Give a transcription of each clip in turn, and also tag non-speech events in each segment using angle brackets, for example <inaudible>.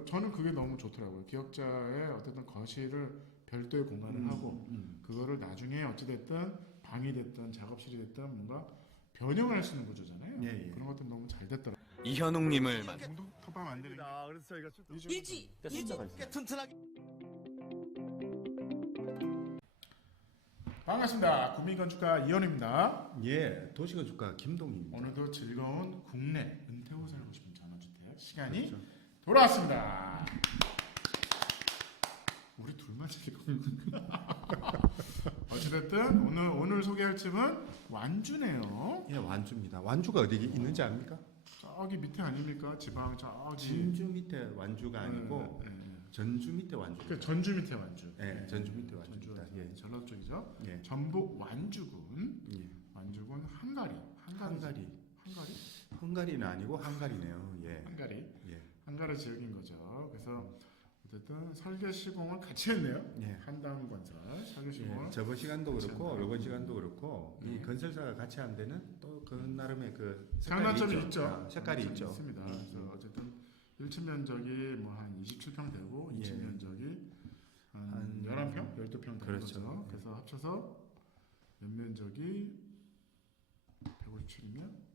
그래서 저는 그게 너무 좋더라고요. 기억자의 어쨌든 거실을 별도의 공간을 하고 음. 그거를 나중에 어찌됐든 방이 됐든 작업실이 됐든 뭔가 변형을 할수 있는 구조잖아요. 예, 예. 그런 것들 너무 잘 됐더라고요. 이현웅님을 만게 아, 그래서 저희가 좀 일지 일지 튼튼하게 반갑습니다. 구민건축가 이현우입니다. 예, 도시건축가 김동희입니다. 오늘도 즐거운 국내 은퇴 후 살고 싶은 전원주택 시간이 그렇죠. 돌아왔습니다. 우리 둘만 <laughs> 어찌됐든 오늘 오늘 소개할 집은 완주네요. 예, 완주입니다. 완주가 어디 있는지 압니까? 저기 밑에 아닙니까? 지방 저기 진주 밑에 완주가 아니고 네, 네, 네. 전주 밑에 완주. 그 전주 밑에 완주. 예, 전주 밑에 전주 완주입니다. 예. 전라도 쪽이죠. 예. 전북 완주군. 예. 완주군 한가리. 한가리. 한가리. 한가리. 헝가리는 아니고 한가리네요. 예. 한가리. 예. 한가리 지역인 거죠. 그래서 어쨌든 설계 시공을 같이 했네요. 예. 한담 건설 설계 시공을. 예, 저번 시간도 그렇고 그렇죠. 이번 시간도 그렇고 이 네. 건설사가 같이 하는 데는 또 그 나름의 그 장단점이 있죠. 있죠. 아, 색깔이 장단점이 있죠. 있습니다. 음, 그래서 음. 어쨌든 1층 면적이 뭐 한 27평 되고 예. 2층 면적이 한 한 11평, 12평 되는 그렇죠. 거죠. 예. 그래서 합쳐서 연면적이 157이면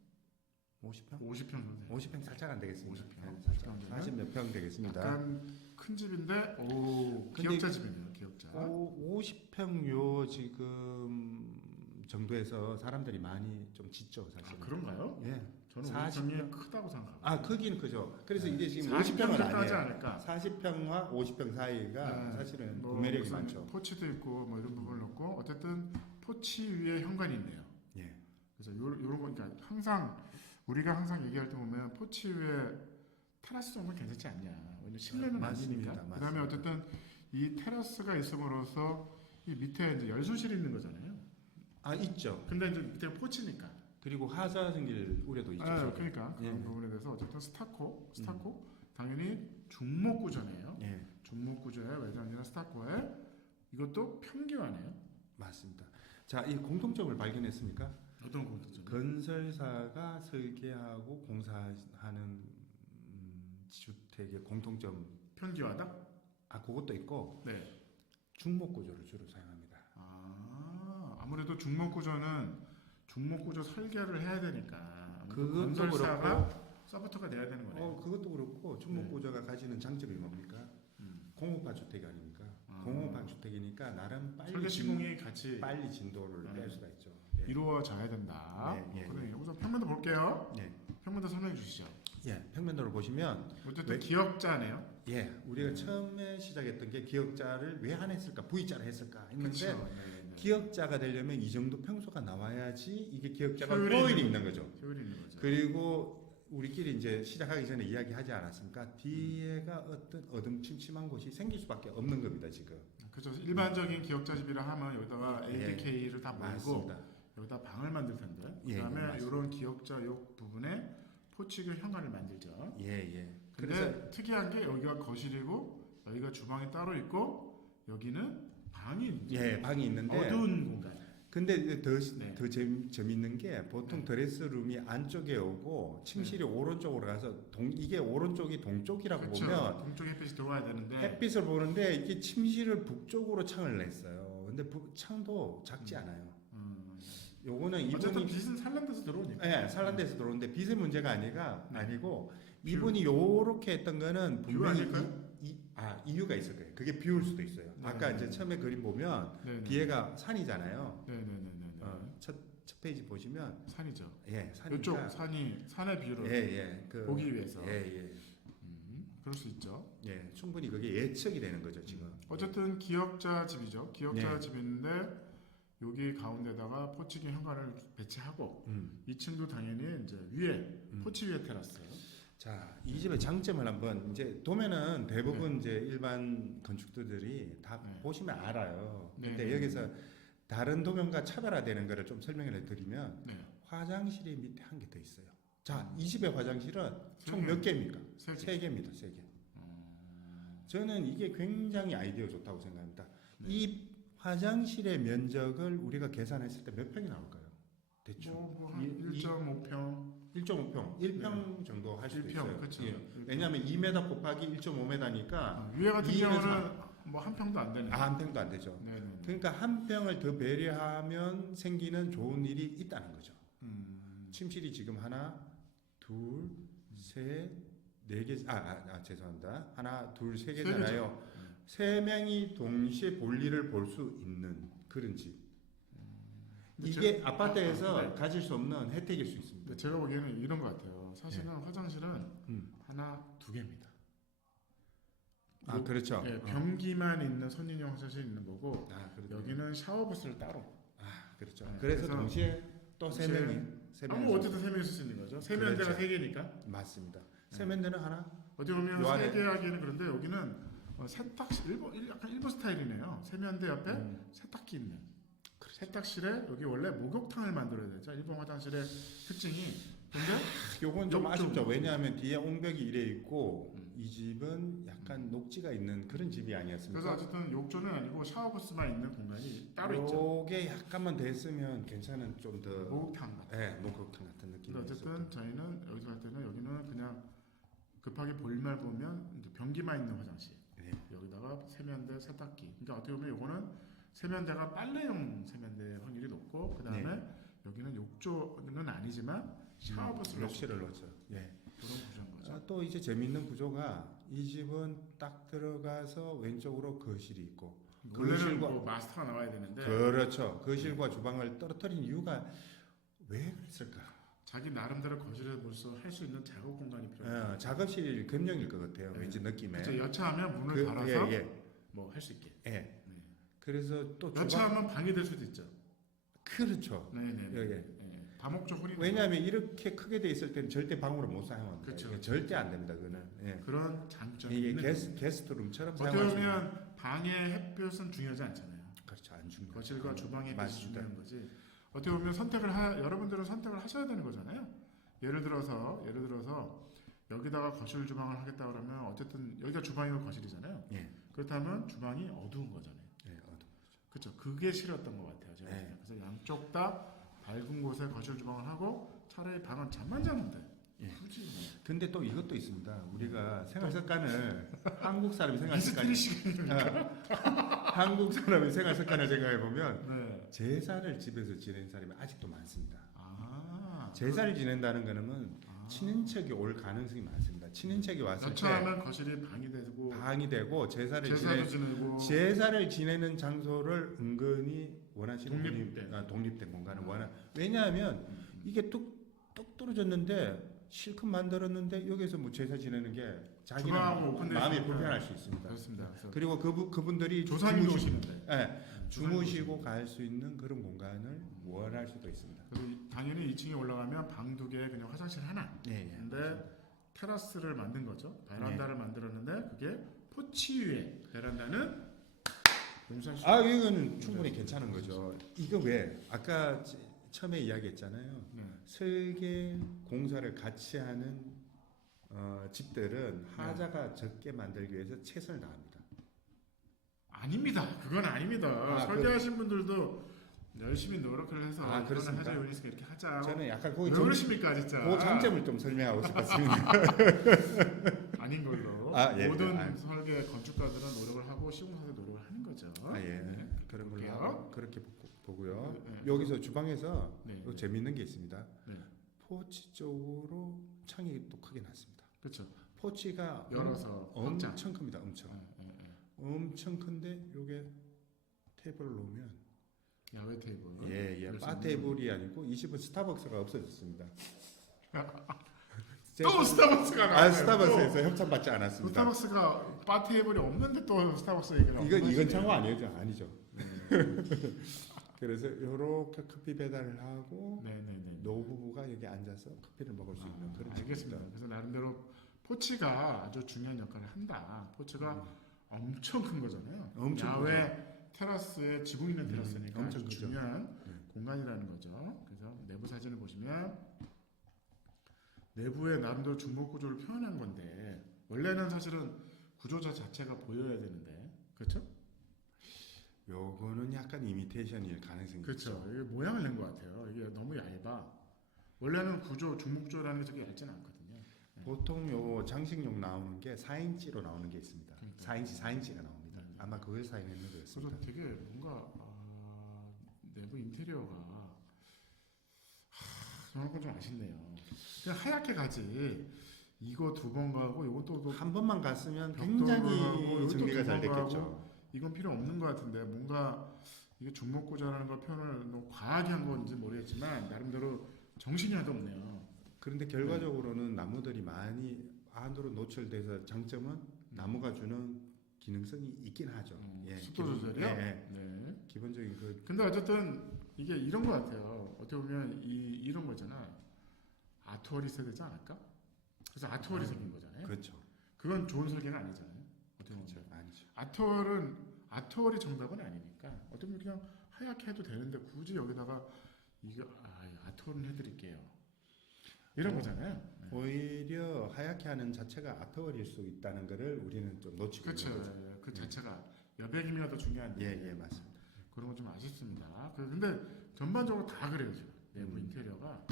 50평? 50평 정도 돼요. 50평 살짝 안 되겠습니다. 50평. 예, 살짝 50평 40 몇 평 되겠습니다. 약간 큰 집인데 오 기억자 집이네요. 기억자. 오, 50평 요 지금 정도에서 사람들이 많이 좀 짓죠 아, 사실. 그런가요? 예. 저는 40 50평이 평? 크다고 생각합니다. 아 크기는 크죠. 그래서 이게 지금 40평 50평은 정도 하지 아니에요. 않을까? 40평과 50평 사이가 네. 사실은 뭐 구매력이 많죠. 포치도 있고 뭐 이런 부분을 넣고 어쨌든 포치 위에 현관이 있네요. 예. 그래서 요, 요런 거 그러니까 항상 우리가 항상 얘기할 때 보면 포치 위에 테라스 정도는 괜찮지 않냐. 왜냐면 실내는 맞습니다. 아니니까. 그 다음에 맞습니다. 어쨌든 이 테라스가 있음으로써 이 밑에 이제 열수실이 있는 거잖아요. 아 있죠. 근데 이제 밑에 포치니까. 그리고 하자 생길 우려도 있죠. 아. 그러니까 그런 예. 부분에 대해서 어쨌든 스타코, 스타코 당연히 중목 구조네요. 예, 중목 구조의 외장이나 스타코에 이것도 평기화네요. 맞습니다. 자, 이 공통점을 발견했습니까? 어떤 공통점? 건설사가 설계하고 공사하는 음, 주택의 공통점 평기화다? 아 그것도 있고 네. 중목 구조를 주로 사용합니다. 아, 아무래도 중목 구조는 중목 구조 설계를 해야 되니까 그것도 건설사가 그렇고 서포터가 돼야 되는 거네요. 어 그것도 그렇고 중목 네. 구조가 가지는 장점이 뭡니까? 음. 공업화 주택이 아닙니까? 아. 공업화 주택이니까 나름 빨리 설계 진- 시공이 같이 빨리 진도를 네. 뺄 수가 있죠. 예. 이루어져야 된다. 네, 예, 그래, 우선 평면도 볼게요. 예. 평면도 설명해 주시죠. 예, 평면도를 보시면 어쨌든 왜- 기억자네요. 예, 우리가 처음에 시작했던 게 기억자를 왜 안 했을까? V자를 했을까? 했는데 그렇죠. 네, 네. 기억자가 되려면 이 정도 평소가 나와야지 이게 기억자가 효율이 효율이 있는 거죠. 효율이 있는 거죠. 그리고 우리끼리 이제 시작하기 전에 이야기하지 않았습니까? 뒤에가 어떤 어둠침침한 곳이 생길 수밖에 없는 겁니다, 지금. 그렇죠. 일반적인 기억자 집이라 하면 여기다가 예. ADK를 다 몰고 맞습니다. 여기다 방을 만들 텐데 예, 그다음에 예. 이런 기억자 요 부분에 포치교 현관을 만들죠. 예, 예. 근데 그래서 특이한 게 여기가 거실이고 여기가 주방이 따로 있고 여기는 방이 있는 예, 방이 있는데 어두운 공간. 근데 더, 네. 더 재미, 재밌는 게 보통 드레스룸이 안쪽에 오고 침실이 오른쪽으로 가서 동, 이게 오른쪽이 동쪽이라고 그렇죠. 보면 동쪽 햇빛이 들어와야 되는데 햇빛을 보는데 이게 침실을 북쪽으로 창을 냈어요. 근데 북- 창도 작지 않아요. 음, 요거는 어쨌든 이분이 빛은 산란 데서 들어오니까. 예, 산란데서 들어오는데 빛의 문제가 아니가 네. 아니고 뷰. 이분이 요렇게 했던 거는 뷰 분명히 아닐까요? 이, 이, 아 이유가 있을 거예요. 그게 비올 수도 있어요. 네. 아까 이제 처음에 그림 보면 네네. 뒤에가 산이잖아요. 네네네네. 어, 첫, 첫 페이지 보시면 산이죠. 예, 산이니까 이쪽 산이 산의 뷰를 예, 예. 그 보기 위해서. 예, 예. 음, 그럴 수 있죠. 예, 충분히 그게 예측이 되는 거죠, 지금. 어쨌든 기억자 집이죠. 기억자 네. 집인데 여기 가운데다가 포치기 현관을 배치하고 음. 2층도 당연히 이제 위에 음. 포치 위에 테라스. 자, 이 집의 장점을 한번 이제 도면은 대부분 이제 일반 건축들이 다 네. 보시면 알아요. 네, 근데 네, 여기서 다른 도면과 차별화되는 거를 좀 설명을 드리면 네. 화장실이 밑에 한 개 더 있어요. 자, 이 집의 화장실은 세총 개. 몇 개입니까? 세 개. 세 개입니다, 세 개. 음, 저는 이게 굉장히 아이디어 좋다고 생각합니다. 네. 이 화장실의 면적을 우리가 계산했을 때 몇 평이 나올까요? 대충. 뭐한 이- 이- 1.5평. 1.5평, 1평 정도 할 수도 1평 있어요. 그렇죠. 예. 왜냐하면 2m 곱하기 1.5m니까 아, 위에 같은 이 경우는 뭐 한 평도 안 되네. 아, 한 평도 안 되죠. 네, 네. 그러니까 한 평을 더 배려하면 생기는 좋은 일이 있다는 거죠. 음. 침실이 지금 하나, 둘, 셋, 네 개, 아, 아, 아 죄송합니다. 하나, 둘, 세세 개잖아요. 음. 세 명이 동시에 볼일을 볼 수 있는 그런 집. 이게 제- 아파트에서 아, 네. 가질 수 없는 혜택일 수 있습니다. 제가 보기에는 이런 것 같아요. 사실은 화장실은 음. 하나 두 개입니다. 아, 그렇죠. 예, 어. 변기만 있는 선인용 화장실이 있는 거고 아. 여기는 샤워 부스를 따로. 아, 그렇죠. 네, 그래서, 그래서 동시에 또 세 명이 세 아무 명이 어쨌든 세 명이 쓸수 있는 거죠. 세면대가 그렇죠. 세 개니까. 맞습니다. 네. 세면대는 하나. 어떻게 보면 세 개 하기에는 그런데 여기는 어, 세탁실 일본 일- 약간 일본 스타일이네요. 세면대 옆에 음. 세탁기 있는. 세탁실에 여기 원래 목욕탕을 만들어야 되죠. 일본 화장실의 특징이. 근데 요건 좀. 아쉽죠. 왜냐하면 뒤에 옹벽이 이래 있고 음. 이 집은 약간 녹지가 있는 그런 집이 그래서 아니었습니까? 어쨌든 욕조는 아니고 샤워 부스만 있는 공간이 따로 있죠. 요게 약간만 됐으면 괜찮은 좀 더 목욕탕 같은. 예, 목욕탕 같은 느낌이 있었죠. 어쨌든 저희는 여기서 할 때는 여기는 그냥 급하게 볼말 보면 변기만 있는 화장실. 예. 여기다가 세면대, 세탁기. 그러니까 어떻게 보면 이거는 세면대가 빨래용 세면대 확률이 높고 그 다음에 네. 여기는 욕조는 아니지만 샤워 부스를 욕실을 넣었죠. 예. 그런 구조인 거죠. 아, 또 이제 재밌는 구조가 이 집은 딱 들어가서 왼쪽으로 거실이 있고 거실과- 뭐 마스터가 나와야 되는데 그렇죠. 거실과 주방을 떨어뜨린 이유가 왜 그랬을까? 자기 나름대로 거실에서 할 수 있는 작업 공간이 필요해요. 어, 작업실 겸용일 것 같아요. 네. 왠지 느낌에. 그래서 여차하면 문을 그- 달아서 예, 예, 뭐할 수 있게. 예. 네. 그래서 또 여차하면 방이 될 수도 있죠. 그렇죠. 네네. 예, 예. 네. 다목적 혼이 왜냐하면 이렇게 크게 돼 있을 때는 절대 방으로 못 사용합니다. 그렇죠. 절대 안 됩니다. 그거는. 예. 그런 장점이 이게 게스, 게스트룸처럼 사용할 수 있는. 방의 햇볕은 중요하지 않잖아요. 그렇죠. 안 중요. 거실과 주방의 햇볕이 맞습니다. 중요한 거지. 어떻게 보면 선택을 하, 여러분들은 선택을 하셔야 되는 거잖아요. 예를 들어서 예를 들어서 여기다가 거실 주방을 하겠다 그러면 어쨌든 여기가 주방이고 거실이잖아요. 예. 그렇다면 주방이 어두운 거잖아요. 예, 어두- 그렇죠. 그게 싫었던 것 같아요. 제가 때. 그래서 양쪽 다 밝은 곳에 거실 주방을 하고 차라리 방은 잠만 자는데 예. 굳이 뭐. 근데 또 이것도 있습니다. 우리가 생활 습관을 <laughs> 한국 사람이 생활 습관 시간이니까. <laughs> 한국 사람의 생활 습관을 생각해 보면 네. 제사를 집에서 지내는 사람이 아직도 많습니다. 아. 제사를 지낸다는 거는 아. 친인척이 올 가능성이 많습니다. 친인척이 왔을 때 여차하면 거실이 방이 되고 방이 되고 제사를 제사도 지내 지내고 제사를 지내는 장소를 은근히 원하시는 독립된. 아, 독립된 공간을 원하. 왜냐하면 이게 뚝, 뚝 떨어졌는데 실컷 만들었는데 여기서 뭐 제사 지내는 게 자기는 주방하고 마음이 있으니까. 불편할 수 있습니다. 그렇습니다. 그래서 그리고 그분 그분들이 조상님도 주무시- 오시는데 예, 주무시고 갈 수 있는 그런 공간을 원할 수도 있습니다. 이- 당연히 2층에 올라가면 방 두 개 그냥 화장실 하나. 예, 예. 근데 테라스를 만든 거죠. 네. 베란다를 만들었는데 그게 포치 위에 베란다는. 아 이거는 충분히 괜찮은 거죠. 이거 왜 아까 지- 처음에 이야기했잖아요. 네. 설계 공사를 같이 하는 어, 집들은 네. 하자가 적게 만들기 위해서 최선을 다합니다. 아닙니다. 그건 아닙니다. 아, 설계하신 분들도 열심히 노력을 해서 아, 그렇습니까? 하자 요리스 이렇게 하자. 저는 약간 점, 그러십니까 진짜? 그 장점을 좀 설명하고 싶었습니다. <laughs> 아닌 걸로. 아, 예, 모든 예, 아. 설계 건축가들은 노력을 하고 시공사도 노력을 하는 거죠. 아, 예. 네. 그런 걸로 볼게요. 그렇게 보- 보고요. 네, 네. 여기서 주방에서 네. 또 재밌는 게 있습니다. 네. 포치 쪽으로 창이 또 크게 났습니다. 그렇죠. 포치가 열어서. 엄청 큽니다. 엄청. 예. 엄청 큰데 요게 테이블을 놓으면 야외 테이블. 예, 예. 바 테이블이 아니고 이 집은 스타벅스가 없어졌습니다. 또 스타벅스가 아, 나와요. 스타벅스에서 협찬받지 또 않았습니다. 스타벅스가 바 테이블이 없는데 또 스타벅스 얘기를 이건. 이건 창고 아니죠? 아니죠. 네. <laughs> 그래서 요렇게 커피 배달을 하고 네네네. 노부부가 여기 앉아서 커피를 먹을 수 있는 그런 알겠습니다. 그래서 나름대로 포치가 아주 중요한 역할을 한다. 포치가 엄청 큰 거잖아요. 음. 엄청 야외 테라스에 지붕 있는 음, 테라스니까 엄청 아주 크죠. 중요한 네. 공간이라는 거죠. 그래서 내부 사진을 보시면 내부에 나름대로 중목 구조를 표현한 건데 원래는 사실은 구조자 자체가 보여야 되는데 그렇죠? 요거는 약간 이미테이션일 가능성이 그렇죠. 있죠. 이게 모양을 낸 것 같아요. 이게 너무 얇아. 원래는 구조 중목조라는 게 저게 얇지는 않거든요. 보통 요 장식용 나오는 게 4인치로 나오는 게 있습니다. 그러니까. 4인치, 4인치가 나옵니다. 네. 아마 그걸 사용했는 그래서 거였습니다. 되게 뭔가 아, 내부 인테리어가 하, 저런 건 좀 아쉽네요. 그냥 하얗게 가지. 이거 두 번 가고 이것도 또한 번만 갔으면 굉장히 정리가 잘 됐겠죠. 이건 필요 없는 것 같은데 뭔가 이게 중목구조라는 걸 표현을 너무 과하게 한 건지 모르겠지만 나름대로 정신이 하나도 없네요. 그런데 결과적으로는 나무들이 많이 안으로 노출돼서 장점은 나무가 주는 기능성이 있긴 하죠. 음, 예, 습도 조절이요? 예, 예. 네. 기본적인 그 근데 어쨌든 이게 이런 것 같아요. 어떻게 보면 이 이런 거잖아. 아트월이 있어야 되지 않을까? 그래서 아트월이 아, 생긴 거잖아요. 그렇죠. 그건 좋은 설계가 아니잖아요. 어떻게 보면 그렇죠. 아니죠. 아트월은 아트월이 정답은 아니니까 어떻게 보면 그냥 하얗게 해도 되는데 굳이 여기다가 이거 아, 아트월은 해드릴게요. 이런 어, 거잖아요. 네. 오히려 하얗게 하는 자체가 아트월일 수 있다는 거를 우리는 좀 놓치고 그렇죠. 있는 거죠. 그 자체가 여백이면 더 중요한데 예, 예, 맞습니다. 그런 건 좀 아쉽습니다. 그- 근데 전반적으로 다 그래요 지금 내부 음. 인테리어가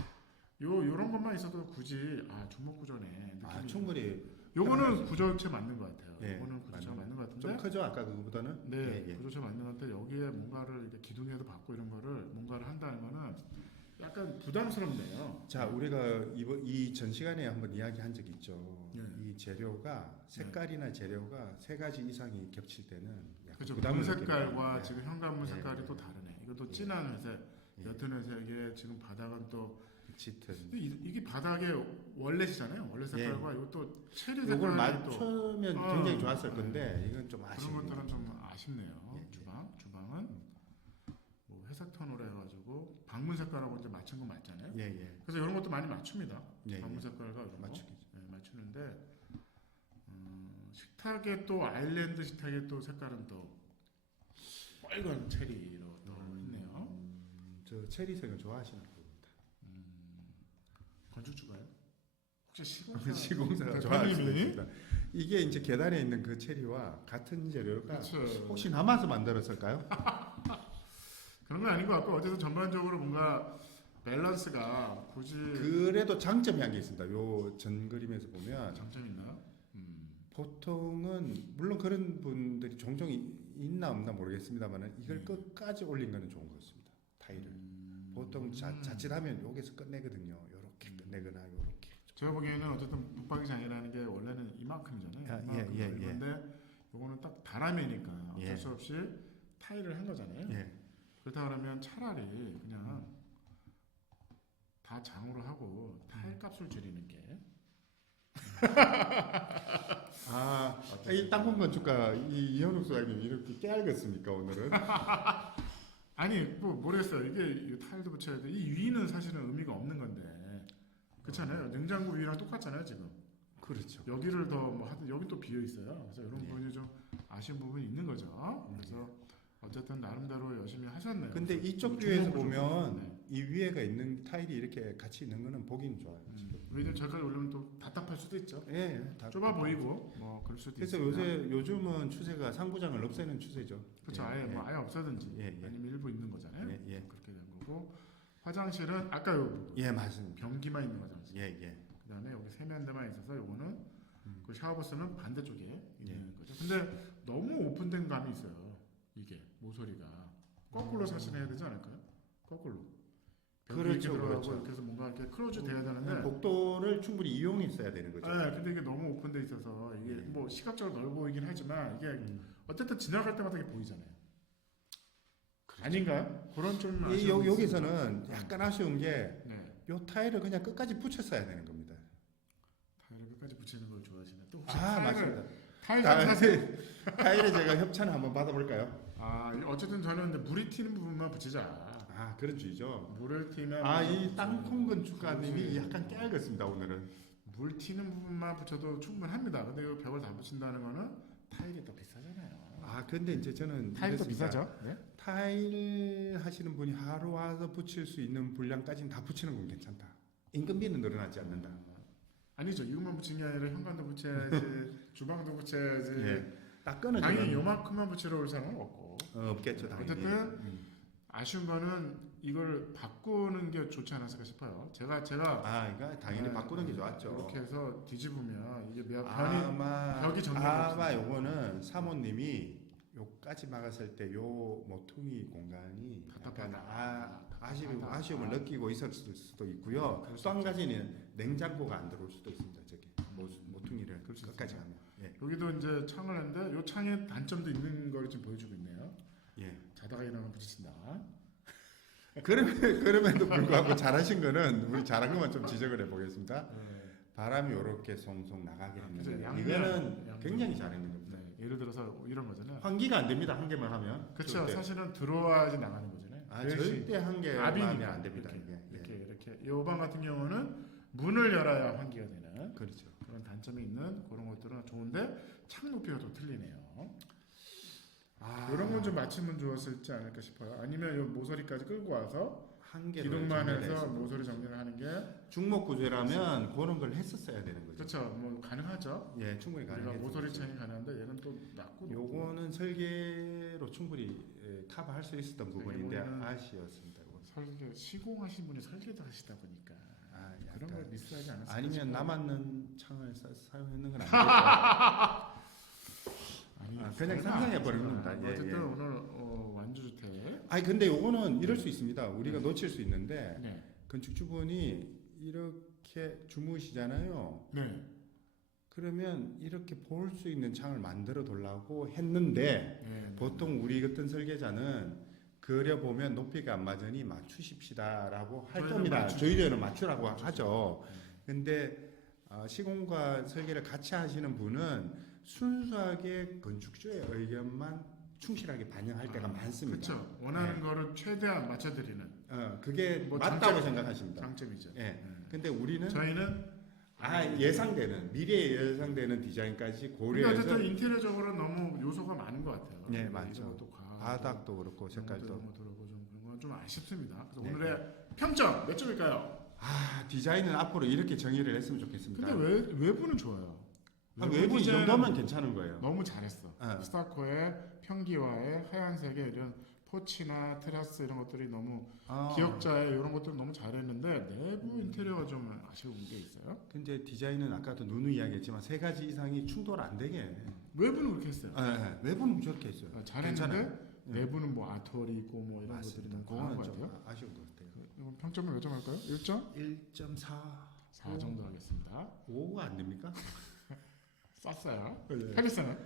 요 요런 것만 있어도 굳이 아 주먹 구조네 아. 충분히 요거는. 구조체 맞는 것 같아요. 예, 요거는 구조체 맞는 맞는 것좀 같은데 크죠 아까 그거보다는. 네 예, 예. 구조체 맞는 것 같은데 여기에 뭔가를 이렇게 기둥에도 받고 이런 거를 뭔가를 한다는 거는 약간 부담스럽네요. 자, 우리가 이번 이 전 시간에 한번 이야기한 적 있죠. 네. 이 재료가 색깔이나 재료가 세 가지 이상이 겹칠 때는 약간 그죠. 부담을 문 색깔과. 예. 지금 현관문 예, 색깔이 예. 또 다르네. 이것도 예. 진한 회색, 예. 옅은 회색에 지금 바닥은 또 짙은. 이, 이게 바닥에 원래시잖아요. 원래 색깔과 이것도 체리 예. 요걸 색깔이 또 맞추면 어, 굉장히 좋았을 네. 건데 이건 좀 그런 아쉬운 것들은. 좀 아쉽네요. 예, 예. 주방 주방은 뭐 회색 톤으로 해가지고 방문 색깔하고 이제 맞춘 거 맞잖아요. 예, 예. 그래서 이런 것도 많이 맞춥니다. 예, 방문 예. 색깔과 이런 거 맞추기죠. 예, 맞추는데 음, 식탁에 또 아일랜드 식탁에 또 색깔은 또 빨간 체리로 또 있네요. 음, 저 체리색을 좋아하시는 분입니다. 건축주가요? 혹시 시공사? 시공사가 대표님이? 좋아하시는 분입니다. 이게 이제 계단에 있는 그 체리와 같은 재료가 그렇죠. 혹시 남아서 만들었을까요? <laughs> 그런 건 아닌 것 같고 어쨌든 전반적으로 뭔가 밸런스가 굳이 그래도 장점이 한 게 있습니다. 요 전 그림에서 보면 장점이 있나요? 음. 보통은 물론 그런 분들이 종종 이- 있나 없나 모르겠습니다만 이걸 음. 끝까지 올린 거는 좋은 것 같습니다. 타일을 음. 보통 자, 음. 자칫하면 여기서 끝내거든요. 요렇게 음. 끝내거나 요렇게. 제가 보기에는 어쨌든 붙박이장이라는 게 원래는 이만큼이잖아요. 아, 예, 이만큼 예, 예. 넓은데 요거는 딱 다람이니까 어쩔 예. 수 없이 타일을 한 거잖아요. 예. 그렇다 그러면 차라리 그냥 다 장으로 하고 음. 타일 값을 줄이는 게 아, 이 땅콩 건축가 이 이현욱 소장님 이렇게 깨알겠습니까 오늘은? <laughs> 아니 뭐 모르겠어요. 이게 이 타일도 붙여야 돼. 이 위는 사실은 의미가 없는 건데 그렇잖아요. 냉장고 위랑 똑같잖아요 지금. 그렇죠. 여기를 더 뭐 하든 여기 또 비어 있어요. 그래서 이런 예. 부분이 좀 아쉬운 부분이 있는 거죠. 그래서 어쨌든 나름대로 열심히 하셨네요. 근데 이쪽 뷰에서 좀- 보면 네. 이 위에가 있는 타일이 이렇게 같이 있는 거는 보기는 좋아요. 음, 왜냐면 저까지 올리면 또 답답할 수도 있죠. 예, 예, 다 좁아 보이고 뭐 그럴 수도 그래서 있습니다. 요새 요즘은 추세가 상부장을 없애는 추세죠. 그렇죠. 예, 아예 예. 뭐 아예 없어든지 예, 예. 아니면 일부 있는 거잖아요. 예, 예. 그렇게 된 거고 화장실은 아까 요 예, 맞습니다. 변기만 있는 화장실. 예, 예. 그다음에 여기 세면대만 있어서 요거는 음. 그 샤워부스는 반대쪽에 예. 있는 거죠. 근데 너무 오픈된 감이 있어요. 이게 모서리가 거꾸로 사진해야 되지 않을까요? 거꾸로. 그렇죠, 그렇죠. 해서 뭔가 이렇게 클로즈 돼야 되는데 복도를 충분히 이용했어야 되는 거죠. 네, 근데 이게 너무 오픈돼 있어서 이게 예. 뭐 시각적으로 넓어 보이긴 하지만 이게 음. 어쨌든 지나갈 때마다 이게 보이잖아요. 아닌가요? 그런 좀이 아쉬움이 여, 있습니다. 여기서는 약간 아쉬운 게요 네. 타일을 그냥 끝까지 붙였어야 되는 겁니다. 타일을 끝까지 붙이는 걸 좋아하시네. 또 혹시 아, 타일을 맞습니다. 타일 타- 좀 사세요. 타일에 제가 협찬을 한번 받아볼까요? 아, 어쨌든 저는 근데 물이 튀는 부분만 붙이자. 아, 그런 주의죠. 물을 튀면 아, 이 땅콩 건축가님이. 약간 깨알겠습니다, 오늘은. 물 튀는 부분만 붙여도 충분합니다. 근데 이 벽을 다 붙인다는 거는 타일이 더 비싸잖아요. 아, 근데 이제 저는 이랬습니다. 비싸죠? 네? 타일 하시는 분이 하루 와서 붙일 수 있는 분량까지는 다 붙이는 건 괜찮다. 인건비는 늘어나지 않는다. 아니죠. 이것만 붙인 게 아니라 현관도 붙여야지, <laughs> 주방도 붙여야지. 예. 딱 끊어지면 당연히 요만큼만 붙이러 올 사람은 없고. 어, 없겠죠, 당연히. 어쨌든 음. 아쉬운 거는 이걸 바꾸는 게 좋지 않았을까 싶어요. 제가 제가 아, 그러니까 당연히 네, 바꾸는 게 좋았죠. 이렇게 해서 뒤집으면 이게 몇 변이 아마 벽이 정리가 아마 없어요. 요거는 사모님이 요까지 막았을 때 요 모퉁이 공간이 약간 답답하다. 아, 아쉬움, 답답하다. 아쉬움을 느끼고 있었을 수도 있고요. 그럴 수또 한 가지는 냉장고가 안 들어올 수도 있습니다. 저기 모, 모퉁이를 끝까지. 가면. 예. 여기도 이제 창을 했는데 요 창에 단점도 있는 걸 지금 보여주고 있네요. 예. 자다가 일어나면 부딪힌다. <laughs> 그러면 그럼에도 불구하고 잘하신 거는 우리 잘한 것만 좀 지적을 해 보겠습니다. 바람이 요렇게 송송 나가게 아, 했는데. 양면, 이거는 양면. 굉장히 잘했는 겁니다. 네, 예를 들어서 이런 거잖아요. 환기가 안 됩니다. 한 개만 하면. 그렇죠. 사실은 들어와야지 나가는 거잖아요. 아, 절대 한 개만 압이니까 안 됩니다. 이렇게 이게. 예. 이렇게 이렇게 요방 같은 경우는 문을 열어야 환기가 되는 그렇죠. 그런 단점이 있는 그런 것들은 좋은데 창 높이가 좀 틀리네요. 아, 이런 건 좀 맞추면 좋았을지 않을까 싶어요. 아니면 요 모서리까지 끌고 와서 한 개로 기둥만 해서. 모서리 정리를 하는 게 중목 구조라면 그런 걸 했었어야 되는 거죠. 그렇죠. 뭐 가능하죠. 예, 충분히 우리가 가능해요. 모서리 창이 가능한데 얘는 또 낮고 높고. 요거는 설계로 충분히 예, 커버할 수 있었던 부분인데 이거는 아쉬웠습니다. 설계 시공하신 분이 설계도 하시다 보니까 아, 그런 걸 약간 미스하지 않았을까 아니면. 남았는 창을 사, 사용했는 건 아니겠죠. <laughs> 아니, 아, 그냥 상상해. 버리는 겁니다. 예, 어쨌든 예. 오늘 어, 완주주택 아니 근데 요거는 이럴 수 있습니다. 우리가 놓칠 수 있는데 네. 건축주분이 이렇게 주무시잖아요. 네. 그러면 이렇게 볼 수 있는 창을 만들어 달라고 했는데 네. 보통 우리 같은 설계자는 그려 보면 높이가 안 맞으니 맞추십시다라고 할 겁니다. 저희들은 맞추라고 맞추죠. 하죠. 근데 어, 시공과 설계를 같이 하시는 분은 순수하게 건축주의 의견만 충실하게 반영할 때가 아, 많습니다. 그렇죠. 원하는 거를 최대한 맞춰드리는 어, 그게 뭐 맞다고 장점- 생각하십니다. 장점이죠. 예. 네. 근데 우리는 저희는 아 예상되는 미래에 예상되는 디자인까지 근데 고려해서 어쨌든 인테리어적으로 너무 요소가 많은 것 같아요. 네, 그러니까 맞죠. 바닥도 그렇고 것도 색깔도 너무 들어오고 좀 그런 건 좀 아쉽습니다. 그래서 네. 오늘의 평점 몇 점일까요? 아 디자인은 앞으로 이렇게 정의를 했으면 좋겠습니다. 근데 외, 외부는 좋아요. 아, 외부 이 정도면 괜찮은 거예요. 너무 잘했어. 아. 스타코의 평기와의 하얀색의 이런 포치나 테라스 이런 것들이 너무 아, 기역자의 이런 것들 너무 잘했는데 내부 인테리어가 좀 아쉬운 게 있어요. 근데 디자인은 아까도 누누 이야기했지만 세 가지 이상이 충돌 안 되게 외부는 그렇게 했어요. 아, 아, 외부는 저렇게 했어요. 어, 잘했는데. 내부는 뭐 아토리 있고 뭐 이런 것들이 맞습니다. 것 그거는 같아요. 좀 아쉬운 것 같아요. 이건 평점을 몇 점 할까요? 1점? 1.4 4 정도 하겠습니다. 5가 안 됩니까? <laughs> 쌌어요. 네. 펠리스는?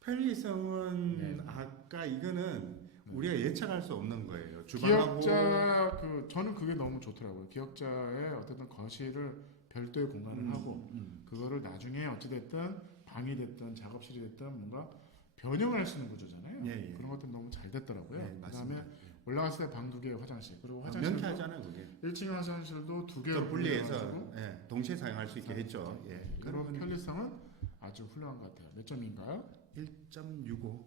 편리성은 네. 아까 이거는 네. 우리가 예측할 수 없는 거예요. 주방하고 기역자 그 저는 그게 너무 좋더라고요. 기역자의 어쨌든 거실을 별도의 공간을 음, 하고 음. 그거를 나중에 어찌 됐든 방이 됐든 작업실이 됐든 뭔가 변형을 할 수 있는 구조잖아요. 예, 예. 그런 것들 너무 잘 됐더라고요. 네, 그다음에 맞습니다. 올라갔을 때 방 두개 화장실 그리고 아, 화장실도 명쾌하잖아요, 그게. 1층 화장실도 두또 개로 분리해서 예, 동시에 사용할 수 있게 했죠. 예. 그런 편리성은 아주 훌륭한 것 같아요. 몇 점인가요? 1.65.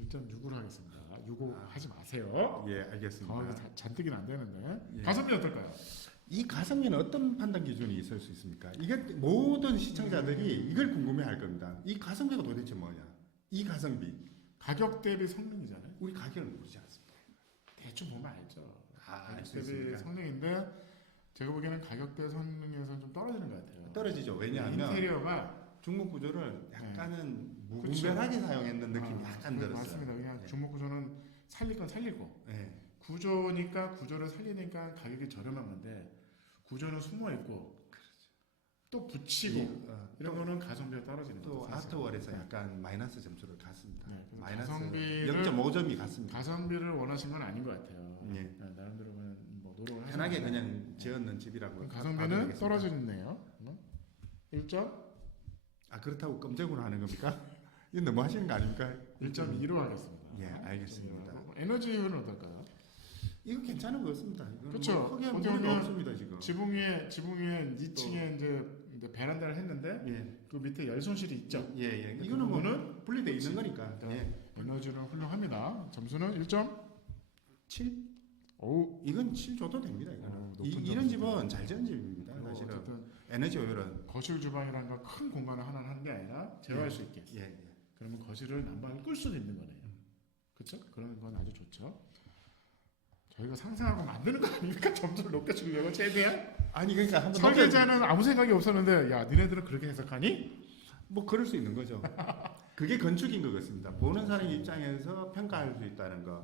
1.6으로 하겠습니다. 6호 아. 하지 마세요. 예, 알겠습니다. 어, 이거 자- 잔뜩은 안 되는데. 예. 가성비 어떨까요? 이 가성비는 어떤 판단 기준이 있을 수 있습니까? 이게 모든 시청자들이 이걸 궁금해 할 겁니다. 이 가성비가 도대체 뭐냐? 이 가성비 가격 대비 성능이잖아요. 우리 가격을 모르지 않습니다. 대충 보면 알죠. 아, 가격 대비 있습니까? 성능인데 제가 보기에는 가격 대 성능에서 좀 떨어지는 것 같아요. 떨어지죠. 왜냐하면 인테리어가 중목 구조를 약간은 그쵸. 무분별하게 사용했는 느낌이 아, 약간 그- 들었어요. 맞습니다. 그냥 네. 주목 구조는 살릴 건 살리고 예. 구조니까 구조를 살리니까 가격이 저렴한 건데 구조는 숨어 있고 또 붙이고 이, 어, 이런 거는 가성비가 떨어지는 또 거죠. 사실. 아트월에서 약간 마이너스 점수를 갔습니다. 네, 그래서 마이너스 가성비를 0.5점이 갔습니다. 가성비를 원하신 건 아닌 것 같아요. 예. 네, 나름대로 그냥 뭐 노력을 편하게 그냥 지었는 집이라고 가성비는. 떨어지네요. 1점? 아 그렇다고 껌쟁으로 하는 겁니까? <laughs> 이거 너무 하시는 거 아닙니까? 1.2로 하겠습니다. 예, 알겠습니다. 뭐 에너지는 어떨까요? 이거 괜찮은 거 같습니다. 이거는 그쵸. 뭐 크게 어디 문제가 보면 없습니다 지금. 지붕 위에 지붕 위에 2층에 이제, 이제 베란다를 했는데 예, 그 밑에 열 손실이 있죠. 예, 예. 그 이거는 뭐 부분은 분리돼 있는. 거니까. 예. 에너지는 훌륭합니다. 점수는 1점? 7 오, 이건 7 줘도 됩니다. 이거는 어, 높은 이. 이런 집은 잘 지은 집입니다. 그리고 사실은 어쨌든 에너지 효율은 거실 주방이라는 걸큰 공간을 하나 하는 게 아니라 제어할 예. 수 있게. 예, 예. 그러면 거실을 난방을 끌 수도 있는 거네요. 그렇죠? 그런 건 아주 좋죠. 저희가 상상하고 만드는 거 아닙니까? <laughs> 점수를 높게 주려고 최대한 아니 그러니까 한번 설계자는 아무 생각이 없었는데 야 니네들은 그렇게 해석하니? 뭐 그럴 수 있는 거죠. 그게 건축인 것 같습니다. 보는 사람 입장에서 평가할 수 있다는 거.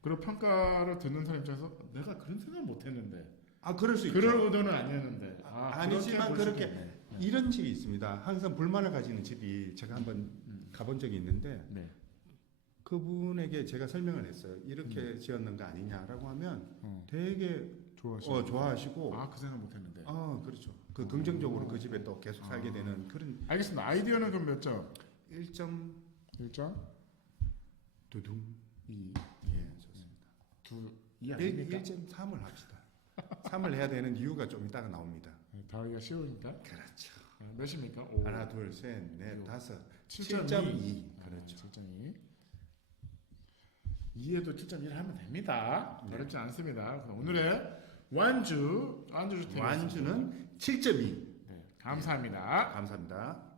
그리고 평가를 듣는 사람 입장에서 내가 그런 생각 못했는데 아 그럴 수 있죠. 그런 의도는 아니었는데 아, 볼 수도 그렇게 있네. 이런 집이 있습니다. 항상 불만을 가지는 집이 제가 한번 음. 가본 적이 있는데 네. 그분에게 제가 설명을 했어요. 이렇게 지었는 거 아니냐라고 하면 어, 되게 좋아하시고 어, 좋아하시고 아 그 생각 못했는데 아 그렇죠. 그 긍정적으로 그 집에 또 계속 살게 아. 되는 그런 알겠습니다 아이디어는 그럼 몇 점? 1점 1점? 두둥 2 예 좋습니다. 2 2 1, 아닙니까? 1.3을 합시다. 3을 해야 되는 이유가 좀 이따가 나옵니다. 네, 더하기가 쉬우니까 그렇죠. 아, 몇입니까? 5 하나 둘셋넷 오. 다섯 7.2 7.2 그렇죠. 7.2 2에도 7.1 하면 됩니다. 네. 어렵지 않습니다. 그럼 오늘의 완주 완주 주택 완주는 7.2 네, 감사합니다. 감사합니다.